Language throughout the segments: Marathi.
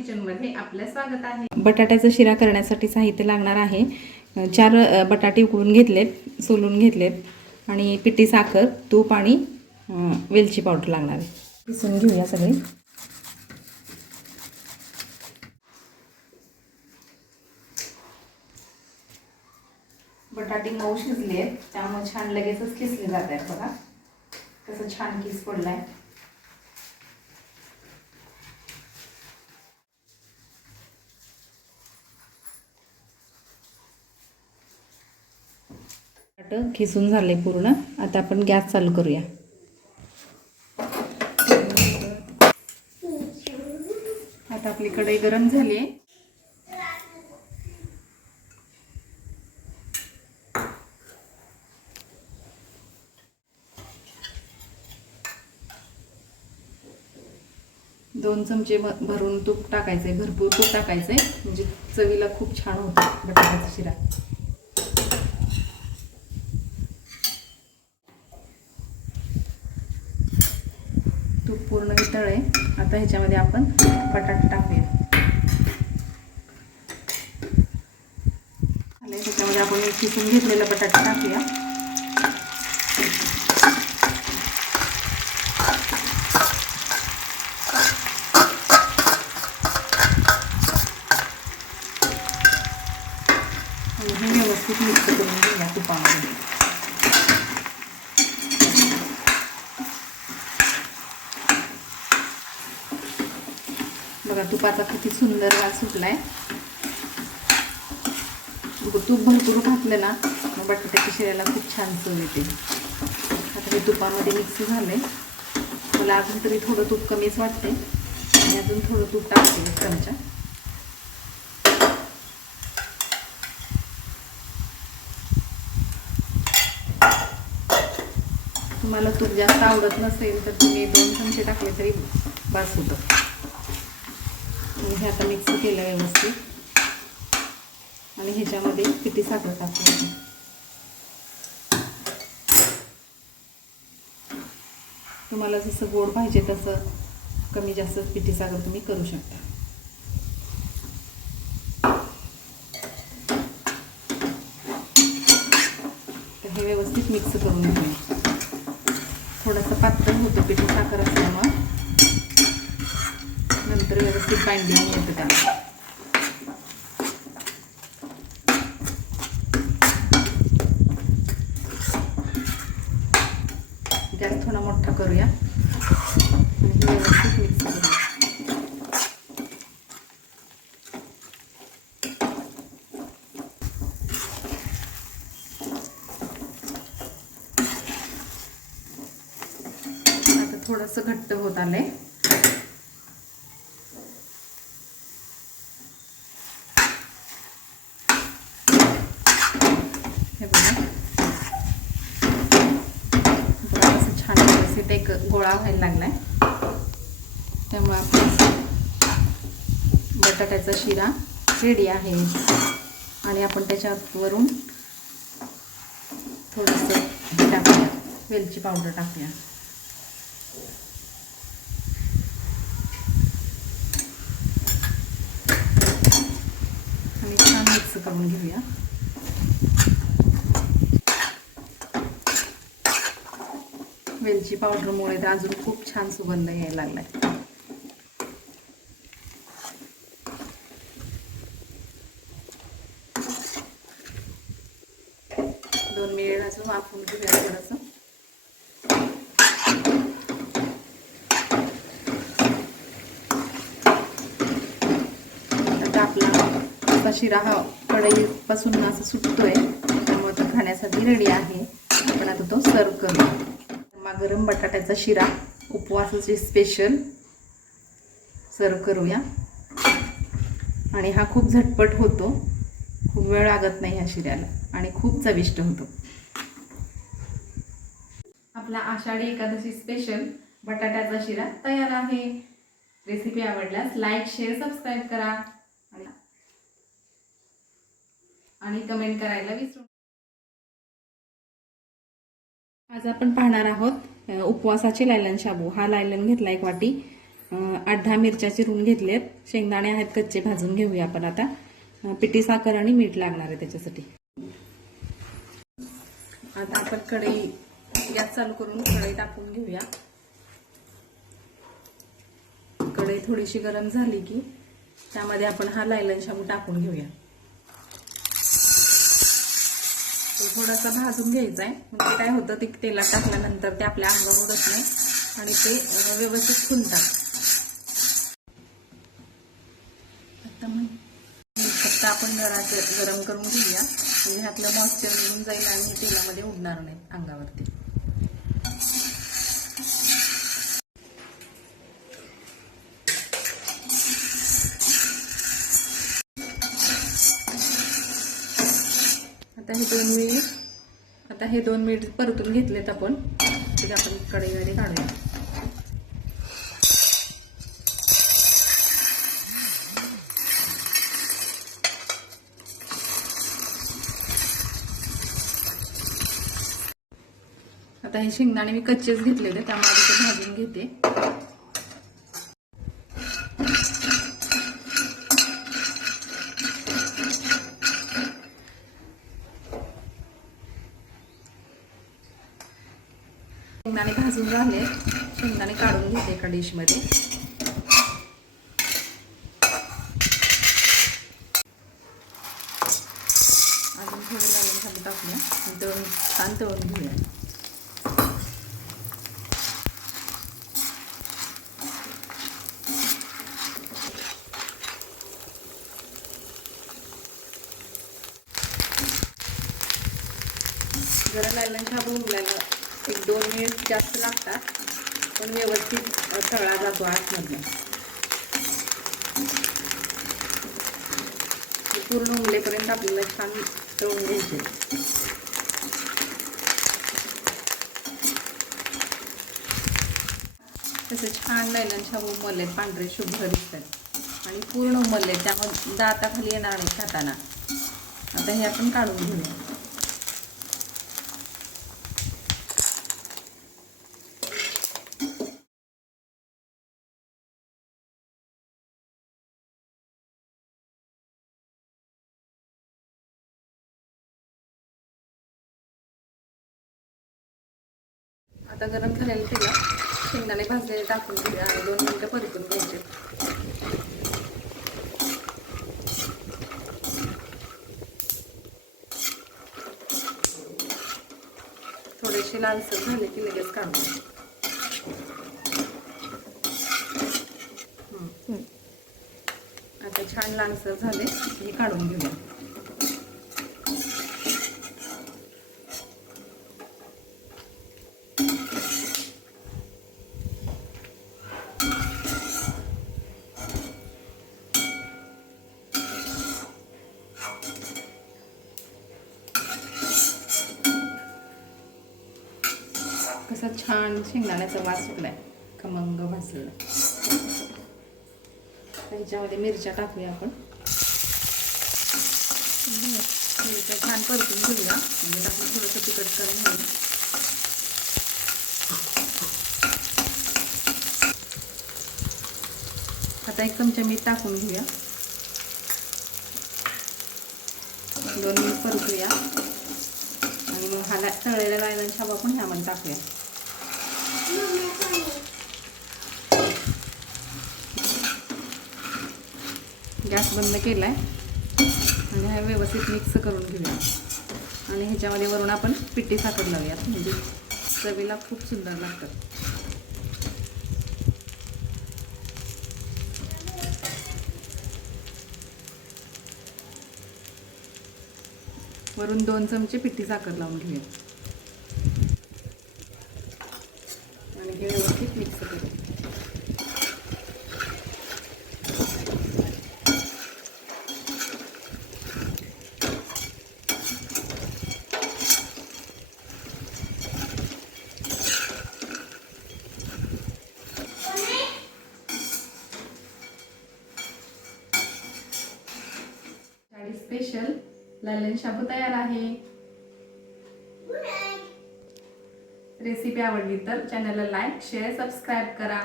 किचनमध्ये आपलं स्वागत आहे. बटाट्याचा शिरा करण्यासाठी साहित्य लागणार आहे. चार बटाटे उकळून घेतलेत सोलून घेतलेत आणि पिठी साखर तूप आणि वेलची पावडर लागणार आहे. पिसून घेऊया सगळे. बटाटे मऊ शिजले आहेत त्यामुळे छान लगेचच किसले जात आहेत बघा. कसं छान किस पडलाय. बटाटं खिसून झाले पूर्ण. आता आपण गॅस चालू करूया. आता आपली कढई गरम झाली आहे. दोन चमचे भरून तूप टाकायचंय. भरपूर तूप टाकायचंय. म्हणजे चवीला खूप छान होतं बटाट्याचा शिरा. तूप पूर्ण वितळे आता ह्याच्यामध्ये आपण बटाटे टाकूया. आले ह्याच्यामध्ये आपण किसून घेतलेलं बटाटे टाकूया. आणि हे व्यवस्थित मिक्स करून घेऊया तुपामध्ये. बघा तुपाचा किती सुंदर वास सुटलाय. आहे तूप भरपूर घातलं ना मग बटाट्याच्या शिऱ्याला खूप छान चव येते. आता हे तुपामध्ये मिक्स झालंय. मला अजून तरी थोडं तूप कमीच वाटते आणि अजून थोडं तूप टाकते एक चमचा. तुम्हाला तूप जास्त आवडत नसेल तर तुम्ही दोन चमचे टाकले तरी बस होतं. आणि हे आता मिक्स केलं व्यवस्थित. आणि ह्याच्यामध्ये पिठी साखर टाकू तुम्हाला जसं गोड पाहिजे तसं कमी जास्त पिठी साखर तुम्ही करू शकता. तर हे व्यवस्थित मिक्स करून घेऊया. थोडंसं पातळ होतं पिठी साखर असल्यामुळं. नंतर व्यवस्थित बाइंडिंग येतं त्याला. गॅस थोडा मोठा करूया. आणि व्यवस्थित मिक्स करूया. आता थोडंसं घट्ट होत आलंय हे बघा बघा असं छान व्यवस्थित एक गोळा व्हायला लागला आहे त्यामुळे आपण बटाट्याचा शिरा रेडी आहे. आणि आपण त्याच्यावरून थोडंसं टाकूया. वेलची पावडर टाकूया. आणि छान मिक्स करून घेऊया. वेलची पावडरमुळे तर अजून खूप छान सुगंध यायला लागलाय. दोन मिनिट अजून वापरून घेऊया थोडंसं. आता आपला असा शिरा हा कढईपासून असं सुटतोय त्यामुळे तो खाण्यासाठी रेडी आहे. आपण आता तो सर्व करू. गरमा गरम बटाट्याचा शिरा उपवासाचे स्पेशल सर्व करूया. आणि हा खूप झटपट होतो. खूप वेळ लागत नाही ह्या शिऱ्याला आणि खूप चविष्ट होतो. आपला आषाढी एकादशी स्पेशल बटाट्याचा शिरा तयार आहे. रेसिपी आवडल्यास लाईक शेअर सबस्क्राईब करा. आणि- आणि कमेंट करायला विसरू आज आपण पाहणार आहोत उपवासाचे लायलन शाबू. हा लायलन घेतला एक वाटी. आठ दहा मिरच्या चिरून घेतलेत. शेंगदाणे आहेत कच्चे भाजून घेऊया आपण आता. पिठी साखर आणि मीठ लागणार आहे त्याच्यासाठी. आता आपण कढई गॅस चालू करून कढई टाकून घेऊया. कढई थोडीशी गरम झाली की त्यामध्ये आपण हा लायलन शाबू टाकून घेऊया तो थोडासा भाजून घ्यायचा आहे. म्हणजे काय होतं ते तेलात टाकल्यानंतर ते आपल्या अंगावर उडत नाही आणि ते व्यवस्थित फुलतात. आता मग फक्त आपण जरा गरम करून घेऊया. म्हणजे ह्यातलं मॉइश्चर निघून जाईल आणि हे तेलामध्ये उडणार नाही अंगावरती. आता हे दोन हे दोन मिनिट परतून घेतलेत आपण. ते आपण कढईमध्ये काढूया. आता हे शेंगदाणे मी कच्चेच घेतलेले त्यामुळे भाजून घेते. शेंगदाणे भाजून झाले. शेंगदाणे काढून घेते एका डिशमध्ये अजून थोडे लागून खाली टाकूया आणि तळून छान तळून घेऊया. जरा लायलन शाबू उलायला एक दोन मिनिट जास्त लागतात पण व्यवस्थित अ, तळा जातो आतमधनं पूर्ण उमलेपर्यंत आपल्याला छान तळून घ्यायचे तसं छान लायलन शाबू उमलले पांढरे शुभ्र दिसतात. आणि पूर्ण उमलले त्यामुळे दाताखाली येणार नाही खाताना आता हे आपण काढून घेऊया. आता गरम झालेलं तेलात शेंगदाणे भाजलेले टाकून घेऊया आणि दोन मिनटं परतून घ्यायचे. थोडेसे लालसर झाले की लगेच काढू हं. आता छान लालसर झाले की हे काढून घेऊया कसा छान शेंगदाण्याचा वास सुटलाय खमंग भाजलेला. ह्याच्यामध्ये मिरच्या टाकूया आपण. मिरच्या छान परतून घेऊया. म्हणजे आपण थोडंसं तिखट करून घेऊ आता एक चमचा मीठ टाकून घेऊया. दोन मिनिट परतूया. आणि मग हा तळलेल्या तळलेला लायलन पण ह्यामध्ये टाकूया. गॅस बंद केलाय. आणि हा व्यवस्थित मिक्स करून घेऊया. आणि ह्याच्यामध्ये वरून आपण पिठी साखर लावूयात. म्हणजे चवीला खूप सुंदर लागतात. वरून दोन चमचे पिठी साखर लावून घेऊया आणि हे व्यवस्थित मिक्स करू शाळी स्पेशल ललन शाबू तयार आहे. रेसिपी आवडली तर चॅनलला लाईक शेअर सबस्क्राईब करा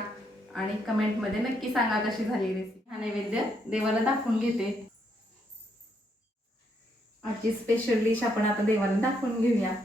आणि कमेंटमध्ये नक्की सांगा कशी झाली रेसिपी हा नैवेद्य देवाला दाखवून घेते. आजची स्पेशल डिश आपण आता देवाला दाखवून घेऊया.